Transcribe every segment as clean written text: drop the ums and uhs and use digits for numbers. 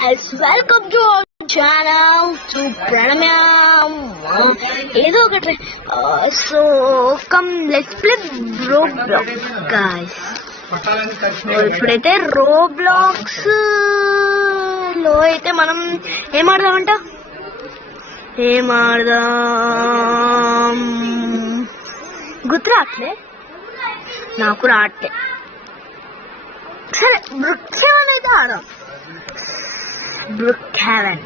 guys, welcome to our channel to Pranamyam. ఏదో ఒకటి so come let's play Roblox guys. ఇప్పుడైతే Roblox లో అయితే మనం ఏం ఆడదామంట గుర్తు రాట్లే నాకు రాట్లే సరే బ్రుక్హెవెన్ అయితే ఆడదాం బ్రుక్హెవెన్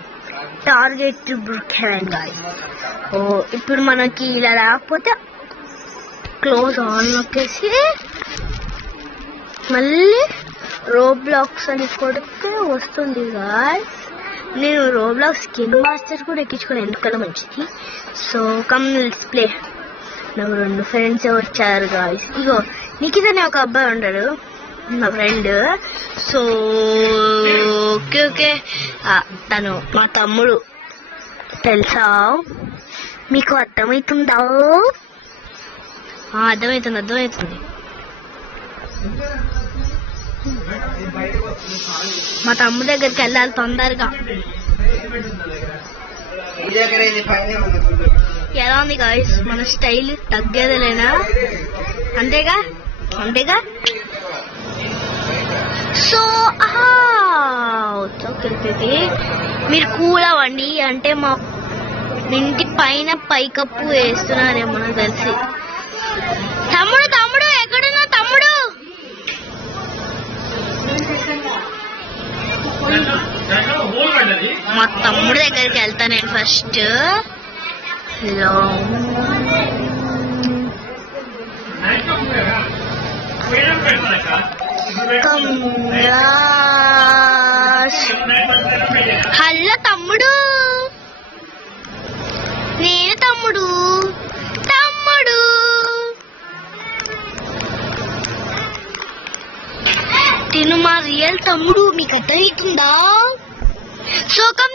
టార్గెట్ టు బ్రుక్హెవెన్ గాయ్స్ ఇప్పుడు మనకి ఇలా రాకపోతే క్లోజ్ ఆన్ నొక్కేసి మళ్ళీ రోబ్లాక్స్ అని కొడితే వస్తుంది గాయ్స్. నేను రోబ్లాక్స్ స్కిన్ మాస్టర్ కూడా ఎక్కించుకుని ఎందుకన్నా మంచిది. So come let's play. నాకు 2 ఫ్రెండ్స్ వచ్చారు గాయ్స్. ఇగో నిఖితనే ఒక అబ్బాయి ఉంటాడు నా ఫ్రెండ్. సో ఓకే ఓకే తను మా తమ్ముడు తెలుసా, మీకు అర్థమవుతుందా? అర్థమవుతుంది. మా తమ్ముడు దగ్గరికి వెళ్ళాలి తొందరగా. ఎలా ఉంది గాయ్స్ మన స్టైల్? తగ్గేదేలేనా? అంతేగా. సో ఓకే మీరు కూల్ అవ్వండి. అంటే మా ఇంటి పైన పైకప్పు వేస్తున్నారేమో నాకు తెలిసి. తమ్ముడు ఎక్కడున్నా తమ్ముడు? మా తమ్ముడు దగ్గరికి వెళ్తా నేను ఫస్ట్. హలో తమ్ముడు, నేను తమ్ముడు తిను మా రియల్ తమ్ముడు. మీకు అర్థమవుతుందా? సో కమ్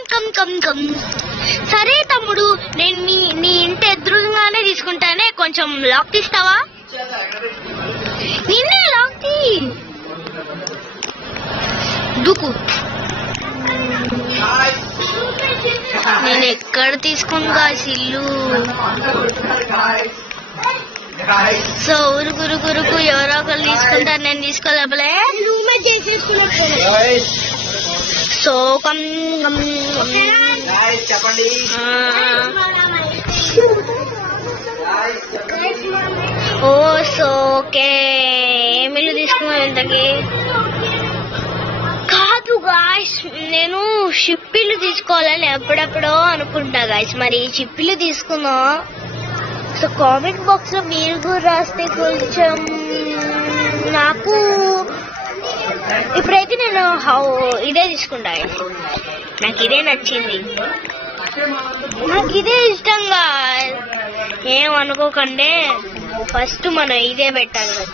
సరే తమ్ముడు, నేను నీ ఇంటి ఎదురుగానే తీసుకుంటానే. కొంచెం లాక్ తీస్తావా? నిన్నే లాక్ తీ. దుకు నేను ఎక్కడ తీసుకున్నా ఇల్లు. సో గురుకు ఎవరో ఒకరు తీసుకుంటారు, నేను తీసుకోలేపలే. సో ఓకే ఏమిల్లు తీసుకున్నాను ఇంతకి? కాదు గాయ్స్, నేను షిప్పిల్లు తీసుకోవాలని ఎప్పుడెప్పుడో అనుకుంటా గాయ్స్. మరి షిప్పిల్లు తీసుకున్నా. సో కామెంట్ బాక్స్ లో మీరు కూడా రాస్తే కొంచెం నాకు. ఇప్పుడైతే నేను ఇదే తీసుకుంటా. నాకు ఇదే నచ్చింది, నాకు ఇదే ఇష్టంగా. ఏమనుకోకండి, ఫస్ట్ మనం ఇదే పెట్టాలి.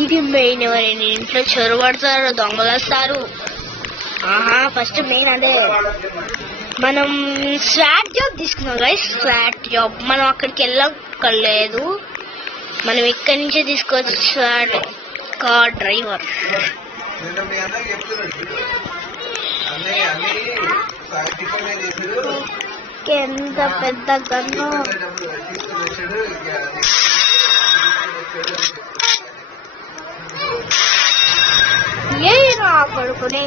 ఇది మెయిన్. ఎవరైనా ఇంట్లో చొరబడతారు, దొంగలు వస్తారు. ఫస్ట్ మెయిన్ అదే. మనం స్వాట్ జాబ్ తీసుకున్నాం గైస్. స్వాట్ జాబ్ మనం అక్కడికి వెళ్ళలేదు, మనం ఇక్కడి నుంచే తీసుకోవచ్చు. Swat car driver. ఎంత పెద్ద గన్ను! కొడుకుని.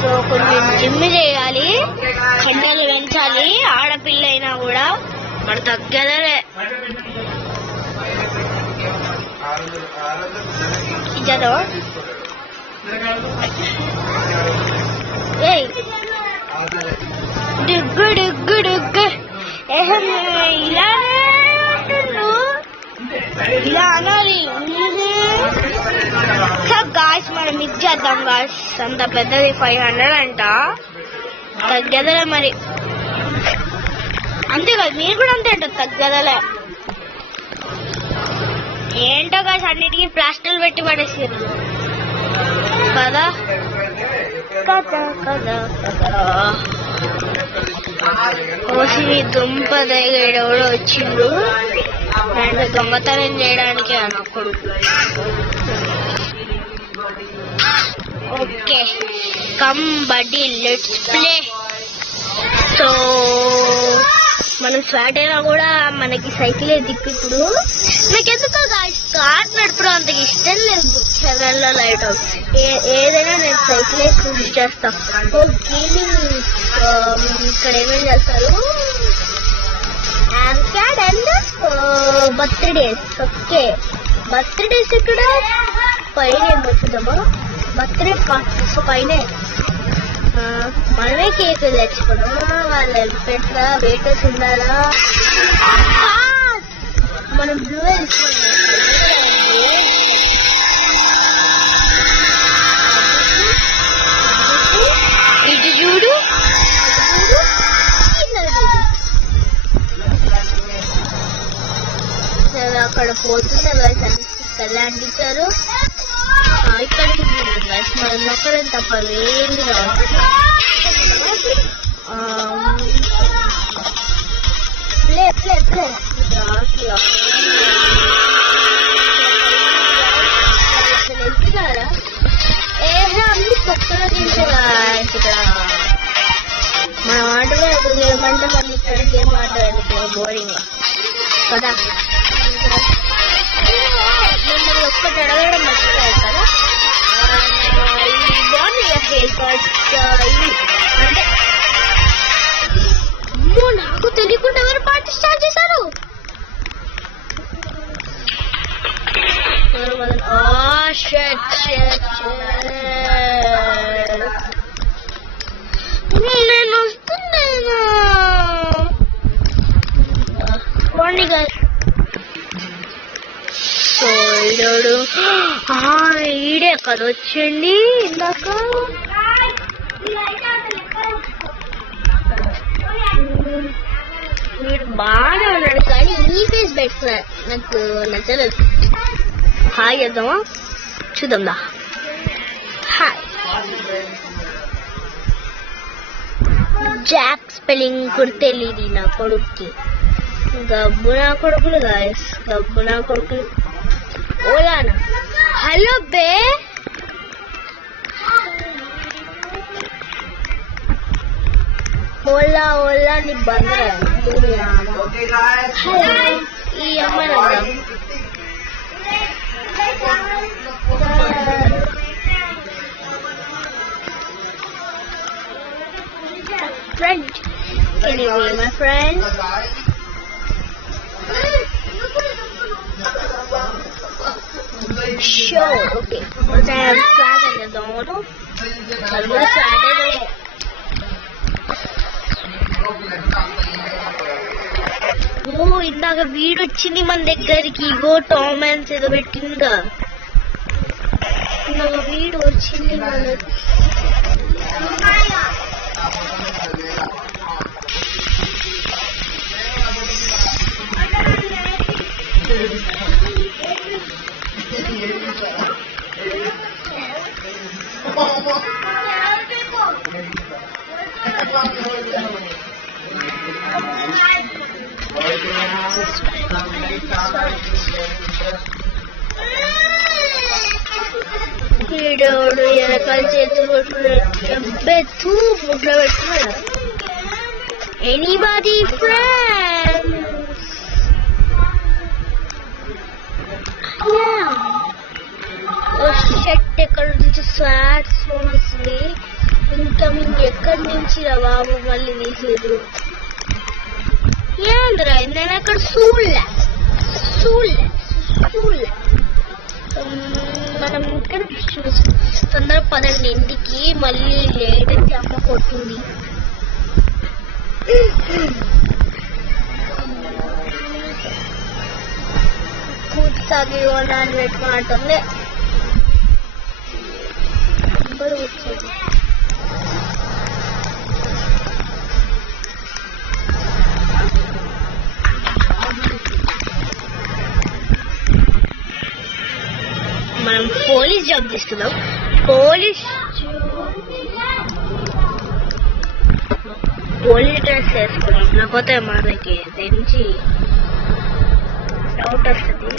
సో కొంచెం జిమ్ చేయాలి, కండలు పెంచాలి. ఆడపిల్ల అయినా కూడా మరి తగ్గదలే. చలో ఇలా అనాలి. గాయ్స్ మనం మిక్స్ చేద్దాం గాయ్స్. అంత పెద్దది 500 అంట, తగ్గదలే మరి. అంతే కాదు, మీరు కూడా అంతే అంటారు, తగ్గదలే. ఏంటో గాయ్స్ అన్నిటికీ ప్లాస్టర్లు పెట్టి పడేసారు కదా. కోసి దుంప దగ్గర వచ్చిండు అండ్ దొంగతనం చేయడానికి అన్నప్పుడు. ఓకే కమ్ బడ్డీ లెట్స్ ప్లే. సో మనం స్వాట్ అయినా కూడా మనకి సైకిలే దిక్కు. ఇప్పుడు నాకు ఎందుకో కార్ నడపడం అంతకు ఇష్టం లేదు. 7లో లైట్ హౌస్ ఏదైనా నేను సైకిలే చూస్ చేస్తాం. గేమింగ్ ఇక్కడ ఏమేమి చేస్తారు, యామ్క్యాడ్ అండ్ బర్త్డేస్. ఓకే, బర్త్డేస్ ఇక్కడ పైన ఏమవుతుందమ్మా, బర్త్డే పార్టీస్ పైనే మనమే కేక్ తెచ్చుకున్నాం. వాళ్ళు పెట్టా వెయిటర్స్ ఉండాలా, మనం బ్లూ ఇది చూడు, అక్కడ పోతుంది కళ్ళ అంటించారు. ఇక్కడికి మనం ఒక్కడే తప్ప ఏంటి ప్లే ప్లే ప్లే. వెళ్తున్నారా? ఏహే అన్ని కొత్తగా తీసారా ఇక్కడ. మనం ఆటలో ఏమంటే మనం ఇక్కడ గేమ్ ఆటలు బోరింగ్ కదా. మిమ్మల్ని ఒక్కటి అడగడం మర్చిపోయారు కదా, బాగుంది హెయిర్ కట్ అంటే నాకు తెలియకుండా ఎవరు పార్టీ స్టార్ట్ చేశారు. నేను వస్తున్నాను బాగుంది కదా. సో ఈరోడు ఈడే కదా వచ్చింది ఇందాక. వీడు బాగానే ఉన్నాడు కానీ ఈ ఫేస్ పెట్టుకున్నాడు, నాకు నచ్చలేదు. హాయ్ చేద్దామా, చూద్దాందా. హాయ్, జాక్ స్పెల్లింగ్ కూడా తెలియదు నా కొడుక్కి. గబ్బు నా కొడుకులు గాయస్, గబ్బు నా కొడుకులు. ఓలానా, హలో బే. ఓలా ఓలా నీ బంద ఈ అమ్మాయి friend. Anyway, my friend, sure, okay. But I am flat in the door. I'm going to flat in the door. ఓ ఇందాక వీడు వచ్చింది మన దగ్గరికి. గో టామ్ అండ్ ఏదో పెట్టిందిగా, ఇందాక వీడు వచ్చింది మనకి. వీడోడు ఎనకాల చేతులు పెట్టుకున్నాడు, ముట్లో పెట్టుకున్నాడు. Anybody friend? షర్ట్ ఎక్కడి నుంచి స్వాట్ వస్తుంది. ఇన్కమింగ్ ఎక్కడి నుంచి రా బాబు మళ్ళీ తీసేది. ఏంద్రా నేను అక్కడ చూడలే. మనం ఇక్కడ చూసి తొందర 12ంటికి మళ్ళీ లేట్ అయితే అమ్మ కొట్టింది. కూర్చాగి అని పెట్టుకున్నట్టుంది. వచ్చేది మనం పోలీస్ జాబ్ చేస్తున్నాం. పోలీస్ డ్రెస్ వేసుకున్నాం, లేకపోతే మనకి తెలిసి డౌట్ వస్తుంది.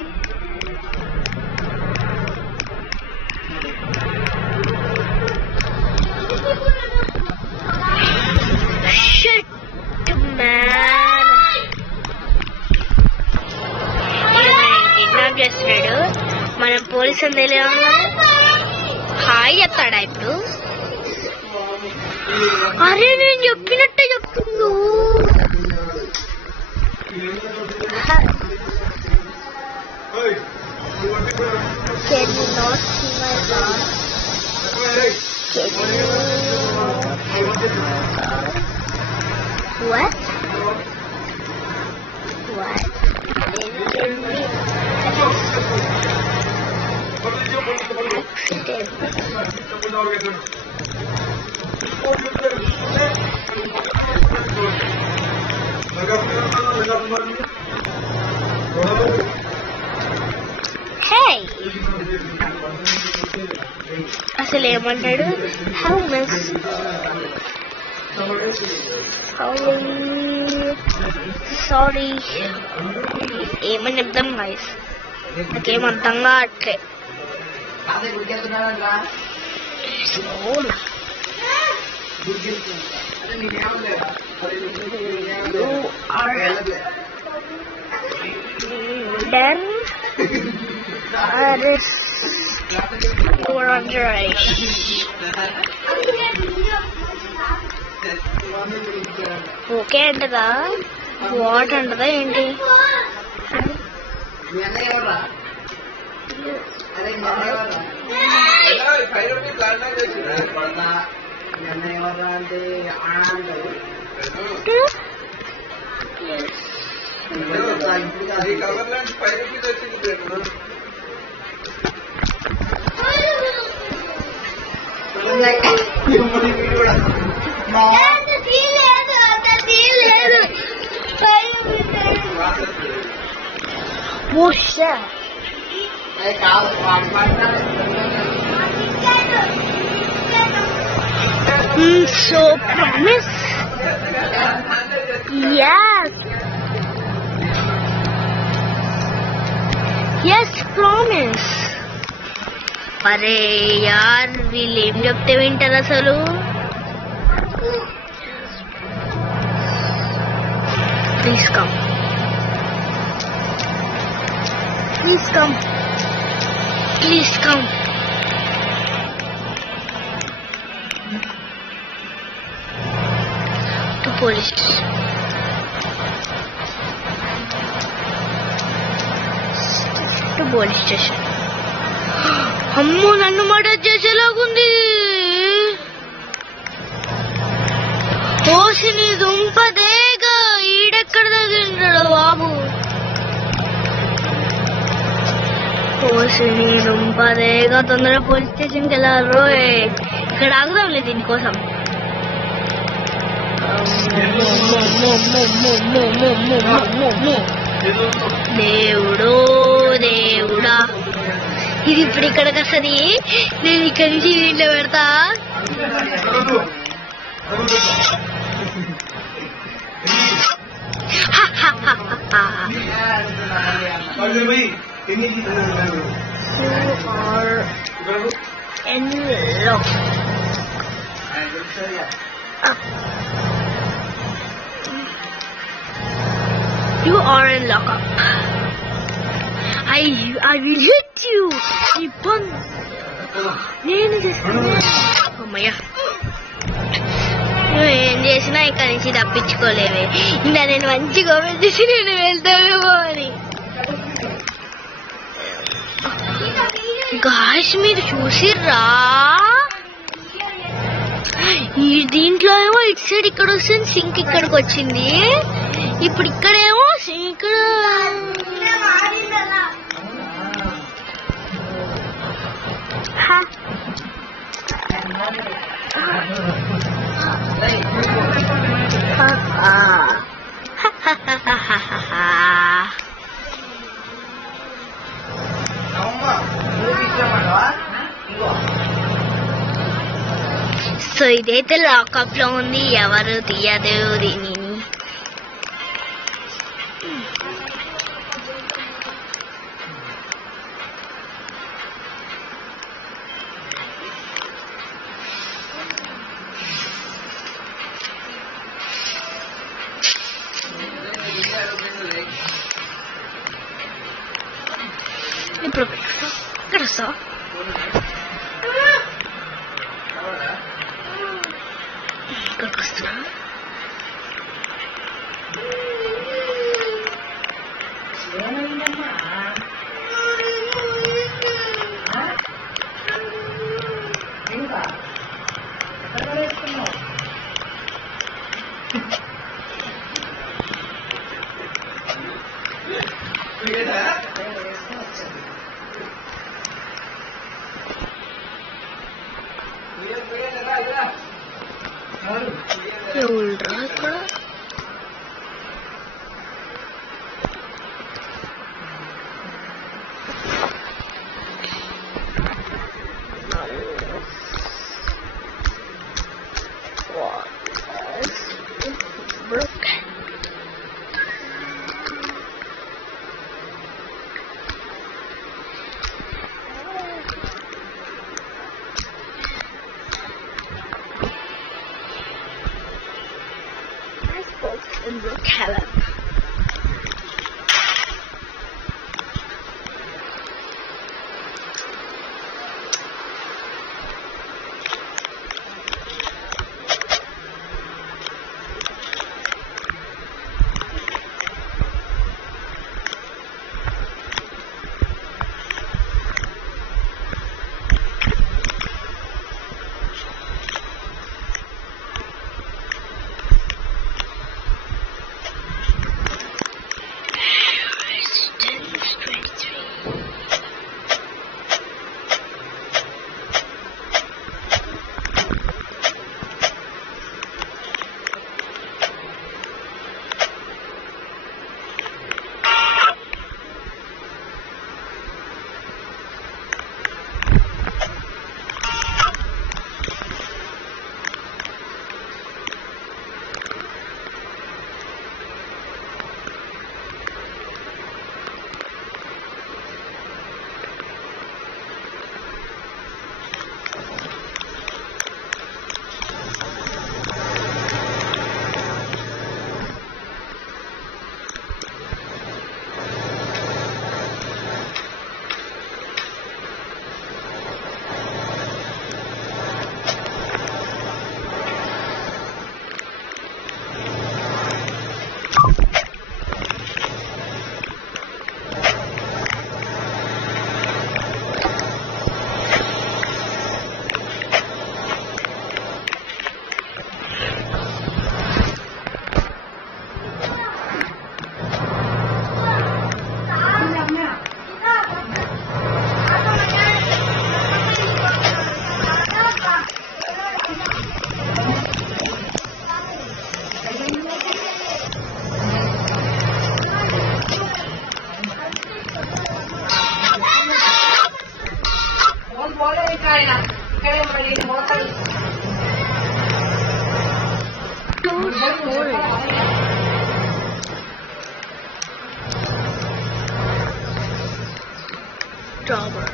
హాయ్ చెప్తాడా ఇప్పుడు? అరే నేను చెప్పినట్టే చెప్తుండు. Can you not see my dog? Can you... What? What? Hey! అసలు ఏమంటాడు? How messy? సారీ ఏమని చెప్తాం గాయస్, నాకేం అర్థం కావట్లే. Then you're under ఓకే అంటదా? వాట్ అంటదా ఏంటి? Musha. So promise. Yes. Yes, promise. అరే యార్ వీళ్ళు ఏం చెప్తే వింటారు అసలు? Please come. Please come. Please come. To police. To police station. అమ్మో నన్ను మర్డర్ చేసేలాగుంది. ఓసిని దుంపదేగా ఈడెక్కడ తగిలింటాడు బాబు? ఓసిని దుంపదేగా తొందరగా పోలీస్ స్టేషన్కి వెళ్ళారు. ఇక్కడ ఆగుదాంలే దీనికోసం. దేవుడో దేవుడా, ఇది ఇప్పుడు ఇక్కడికి వస్తుంది. నేను ఇక్కడి నుంచి వీళ్ళు పెడతా. You are in lockup. I will hit you. నేను అమ్మయ్యా, నువ్వు ఏం చేసినా ఇక్కడి నుంచి తప్పించుకోలేవే. ఇలా నేను మంచిగా చేసి నేను వెళ్తావేమో అని. గాయస్ మీరు చూసిర్రా? ఈ దీంట్లో ఏమో ఇటు సైడ్ ఇక్కడ వస్తుంది, సింక్ ఇక్కడికి వచ్చింది. ఇప్పుడు ఇక్కడేమో ఇక్కడ సో ఇదైతే లాకప్ లో ఉంది. ఎవరు తీయదు దీన్ని. ఇప్పుడు ఇక్కడ వస్తావా? ఎవరురా ఇక్కడ? In Brookhaven. Robber.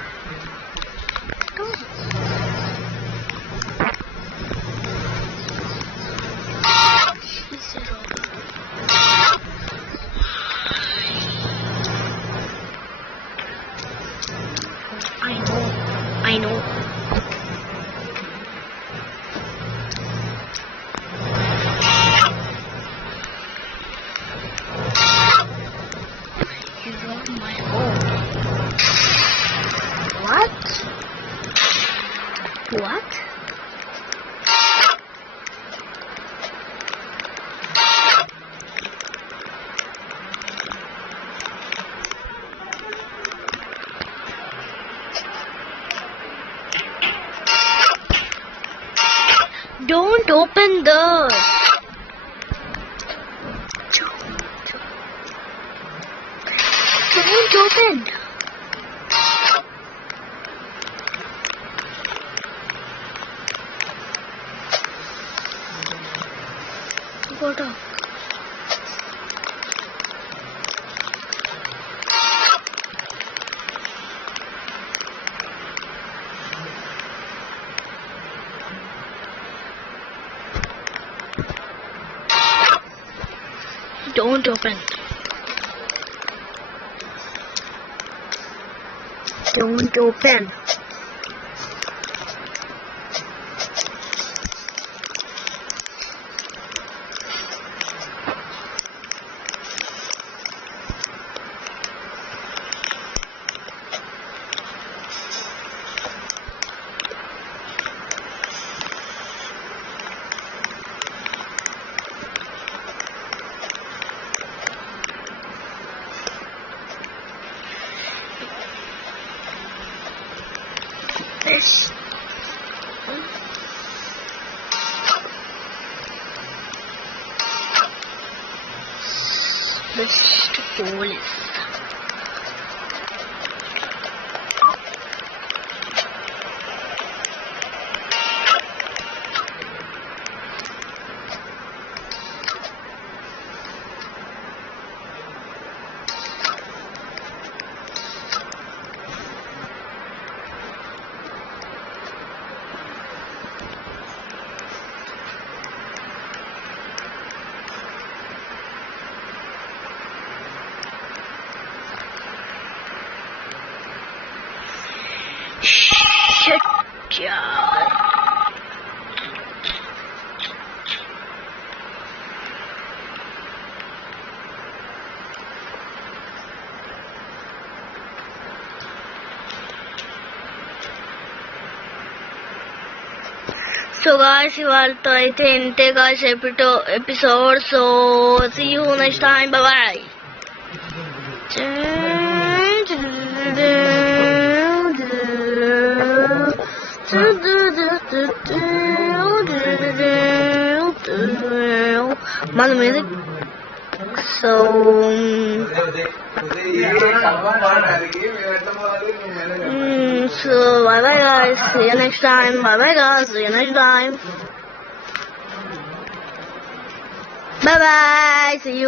I know. You robbed my home. What? Don't open the... Don't open. Got off. Don't open. Don't open. Best police. Shit, yaar. So guys, ఇవాళతో అయితే ఇంతే guys episode. So see you next time. Bye bye. మన మీద so bye bye guys, see you next time. Bye bye guys, see you next time. Bye bye, see you.